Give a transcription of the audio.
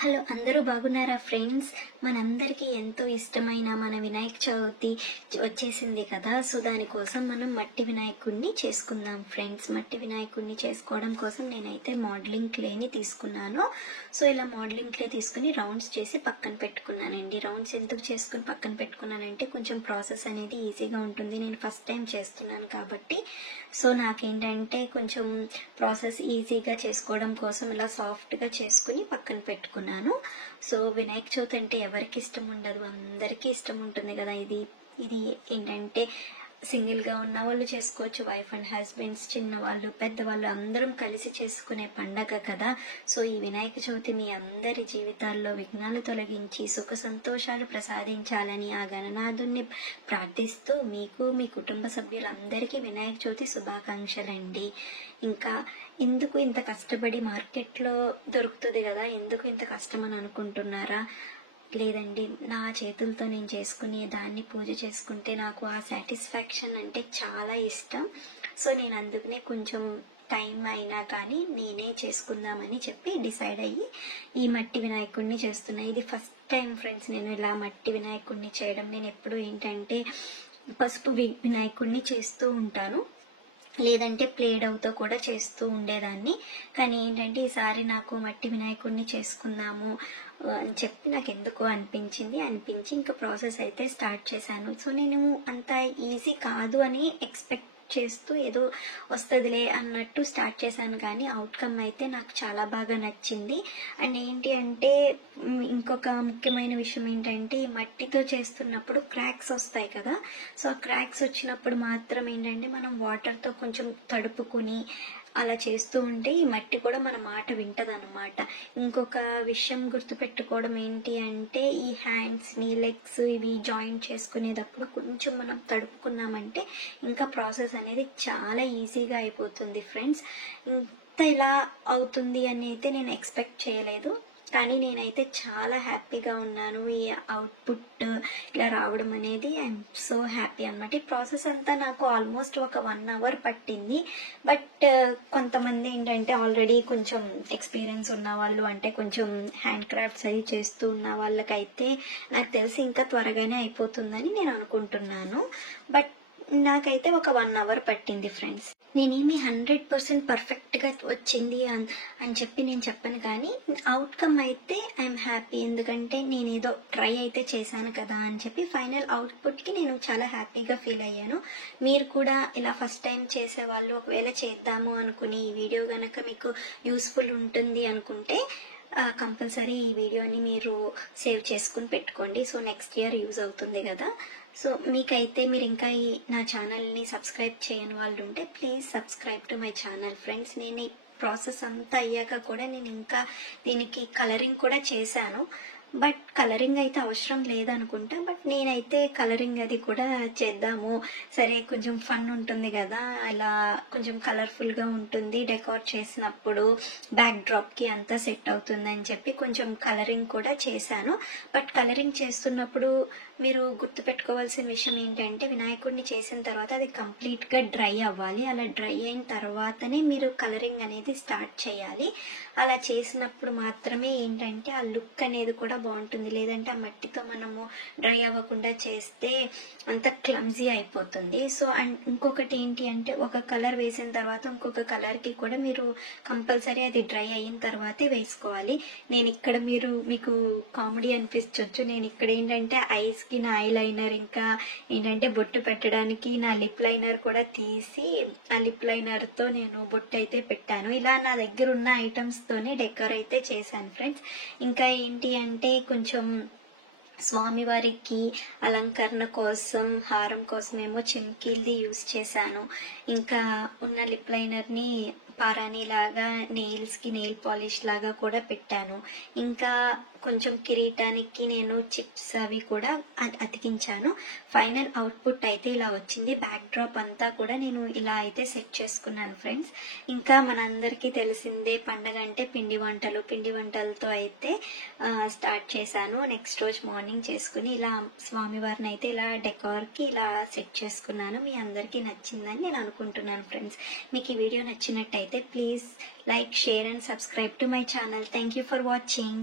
Hello, అందరూ బాగున్నారా friends? మనందరికీ ఎంతో ఇష్టమైన మన వినాయక చవితి వచ్చేసింది కదా. సో దానికోసం మనం మట్టి వినాయకుడిని చేసుకుందాం ఫ్రెండ్స్. మట్టి వినాయకుడిని చేసుకోవడం కోసం నేనైతే మోడలింగ్ క్లేని తీసుకున్నాను. సో ఇలా మోడలింగ్ క్లే తీసుకుని రౌండ్స్ చేసి పక్కన పెట్టుకున్నానండి. రౌండ్స్ ఎందుకు చేసుకుని పక్కన పెట్టుకున్నానంటే కొంచెం ప్రాసెస్ అనేది ఈజీగా ఉంటుంది. నేను ఫస్ట్ టైం చేస్తున్నాను కాబట్టి సో నాకేంటంటే కొంచెం ప్రాసెస్ ఈజీగా చేసుకోవడం కోసం ఇలా సాఫ్ట్గా చేసుకుని పక్కన పెట్టుకున్నాను. సో వినాయక చవితి అంటే ఎవరికి ఇష్టం ఉండదు, అందరికీ ఇష్టం ఉంటుంది కదా. ఇది ఏంటంటే సింగిల్గా ఉన్న వాళ్ళు చేసుకోవచ్చు, వైఫ్ అండ్ హస్బెండ్స్, చిన్నవాళ్ళు పెద్దవాళ్ళు అందరం కలిసి చేసుకునే పండగ కదా. సో ఈ వినాయక చవితి మీ అందరి జీవితాల్లో విఘ్నాలు తొలగించి సుఖ సంతోషాలు ప్రసాదించాలని ఆ గణనాథుణ్ణి ప్రార్థిస్తూ మీకు మీ కుటుంబ సభ్యులందరికీ వినాయక చవితి శుభాకాంక్షలండి. ఇంకా ఎందుకు ఇంత కష్టపడి మార్కెట్లో దొరుకుతుంది కదా, ఎందుకు ఇంత కష్టం అని అనుకుంటున్నారా? లేదండి, నా చేతులతో నేను చేసుకునే దాన్ని పూజ చేసుకుంటే నాకు ఆ సాటిస్ఫాక్షన్ అంటే చాలా ఇష్టం. సో నేను అందుకనే కొంచెం టైం అయినా కానీ నేనే చేసుకుందామని చెప్పి డిసైడ్ అయ్యి ఈ మట్టి వినాయకుడిని చేస్తున్నా. ఇది ఫస్ట్ టైం ఫ్రెండ్స్ నేను ఇలా మట్టి వినాయకుడిని చేయడం. నేను ఎప్పుడు ఏంటంటే పసుపు వినాయకుడిని చేస్తూ ఉంటాను, లేదంటే ప్లేడవుతో కూడా చేస్తూ ఉండేదాన్ని. కానీ ఏంటంటే ఈసారి నాకు మట్టి వినాయకుడిని చేసుకుందాము అని చెప్పి నాకు ఎందుకో అనిపించి ఇంకా ప్రాసెస్ అయితే స్టార్ట్ చేశాను. సో నేను అంత ఈజీ కాదు అని ఎక్స్పెక్ట్ చేస్తూ ఏదో వస్తుందిలే అన్నట్టు స్టార్ట్ చేశాను, కానీ అవుట్కమ్ అయితే నాకు చాలా బాగా నచ్చింది. అండ్ ఏంటి అంటే ఇంకొక ముఖ్యమైన విషయం ఏంటంటే ఈ మట్టితో చేస్తున్నప్పుడు క్రాక్స్ వస్తాయి కదా. సో ఆ క్రాక్స్ వచ్చినప్పుడు మాత్రం ఏంటంటే మనం వాటర్తో కొంచెం తడుపుకుని అలా చేస్తూ ఉంటే ఈ మట్టి కూడా మన మాట వింటదన్నమాట. ఇంకొక విషయం గుర్తుపెట్టుకోవడం ఏంటి అంటే ఈ హ్యాండ్స్ని లెగ్స్ ఇవి జాయింట్ చేసుకునేటప్పుడు కొంచెం మనం తడుపుకున్నామంటే ఇంకా ప్రాసెస్ అనేది చాలా ఈజీగా అయిపోతుంది ఫ్రెండ్స్. ఇంత ఇలా అవుతుంది అని అయితే నేను ఎక్స్పెక్ట్ చేయలేదు, కానీ నేనైతే చాలా హ్యాపీగా ఉన్నాను. ఈ అవుట్పుట్ ఇలా రావడం అనేది ఐఎమ్ సో హ్యాపీ అన్నమాట. ఈ ప్రాసెస్ అంతా నాకు ఆల్మోస్ట్ ఒక 1 అవర్ పట్టింది. బట్ కొంతమంది ఏంటంటే ఆల్రెడీ కొంచెం ఎక్స్పీరియన్స్ ఉన్న వాళ్ళు, అంటే కొంచెం హ్యాండ్ క్రాఫ్ట్స్ అవి చేస్తూ ఉన్న వాళ్ళకైతే నాకు తెలిసి ఇంకా త్వరగానే అయిపోతుందని నేను అనుకుంటున్నాను. బట్ నాకైతే ఒక 1 అవర్ పట్టింది ఫ్రెండ్స్. నేనేమి 100% పర్ఫెక్ట్గా వచ్చింది అని చెప్పి నేను చెప్పను, కానీ అవుట్కమ్ అయితే ఐఎమ్ హ్యాపీ. ఎందుకంటే నేను ఏదో ట్రై అయితే చేశాను కదా అని చెప్పి ఫైనల్ అవుట్పుట్కి నేను చాలా హ్యాపీగా ఫీల్ అయ్యాను. మీరు కూడా ఇలా ఫస్ట్ టైం చేసేవాళ్ళు ఒకవేళ చేద్దాము అనుకుని ఈ వీడియో కనుక మీకు యూస్ఫుల్ ఉంటుంది అనుకుంటే కంపల్సరీ ఈ వీడియోని మీరు సేవ్ చేసుకుని పెట్టుకోండి. సో నెక్స్ట్ ఇయర్ యూజ్ అవుతుంది కదా. సో మీకైతే మీరు ఇంకా నా ఛానల్ని సబ్స్క్రైబ్ చేయని వాళ్ళు ఉంటే please subscribe to my channel friends. నేను ఈ ప్రాసెస్ అంతా అయ్యాక కూడా నేను ఇంకా దీనికి కలరింగ్ కూడా చేశాను. బట్ కలరింగ్ అయితే అవసరం లేదనుకుంటా, బట్ నేనైతే కలరింగ్ అది కూడా చేద్దాము, సరే కొంచెం ఫన్ ఉంటుంది కదా, అలా కొంచెం కలర్ఫుల్గా ఉంటుంది డెకార్ చేసినప్పుడు, బ్యాక్ డ్రాప్కి అంతా సెట్ అవుతుంది అని చెప్పి కొంచెం కలరింగ్ కూడా చేశాను. బట్ కలరింగ్ చేస్తున్నప్పుడు మీరు గుర్తుపెట్టుకోవాల్సిన విషయం ఏంటంటే వినాయకుడిని చేసిన తర్వాత అది కంప్లీట్గా డ్రై అవ్వాలి. అలా డ్రై అయిన తర్వాతనే మీరు కలరింగ్ అనేది స్టార్ట్ చేయాలి. అలా చేసినప్పుడు మాత్రమే ఏంటంటే ఆ లుక్ అనేది కూడా బాగుంటుంది. లేదంటే ఆ మట్టితో మనము డ్రై అవ్వకుండా చేస్తే అంత క్లమ్జీ అయిపోతుంది. సో అండ్ ఇంకొకటి ఏంటి అంటే ఒక కలర్ వేసిన తర్వాత ఇంకొక కలర్కి కూడా మీరు కంపల్సరీ అది డ్రై అయిన తర్వాతే వేసుకోవాలి. నేను ఇక్కడ మీకు కామెడీ అనిపించవచ్చు, నేను ఇక్కడ ఏంటంటే ఐస్కి నా ఐ లైనర్, ఇంకా ఏంటంటే బొట్టు పెట్టడానికి నా లిప్ లైనర్ కూడా తీసి ఆ లిప్ లైనర్తో నేను బొట్టు అయితే పెట్టాను. ఇలా నా దగ్గర ఉన్న ఐటమ్స్తోనే డెకర్ అయితే చేశాను ఫ్రెండ్స్. ఇంకా ఏంటి అంటే కొంచెం స్వామివారికి అలంకరణ కోసం హారం కోసం ఏమో చిమ్కీల్ది యూజ్ చేశాను. ఇంకా ఉన్న లిప్ లైనర్ని పారాణి లాగా నెయిల్స్కి నెయిల్ పాలిష్ లాగా కూడా పెట్టాను. ఇంకా కొంచెం కిరీటానికి నేను చిప్స్ అవి కూడా అతికించాను. ఫైనల్ అవుట్పుట్ అయితే ఇలా వచ్చింది. బ్యాక్ డ్రాప్ అంతా కూడా నేను ఇలా అయితే సెట్ చేసుకున్నాను ఫ్రెండ్స్. ఇంకా మనందరికీ తెలిసిందే పండగ అంటే పిండి వంటలతో అయితే స్టార్ట్ చేశాను. నెక్స్ట్ రోజు మార్నింగ్ చేసుకుని ఇలా స్వామివారిని అయితే ఇలా డెకార్కి ఇలా సెట్ చేసుకున్నాను. మీ అందరికీ నచ్చిందని నేను అనుకుంటున్నాను ఫ్రెండ్స్. మీకు ఈ వీడియో నచ్చినట్టయితే please like, share and subscribe to my channel. Thank you for watching.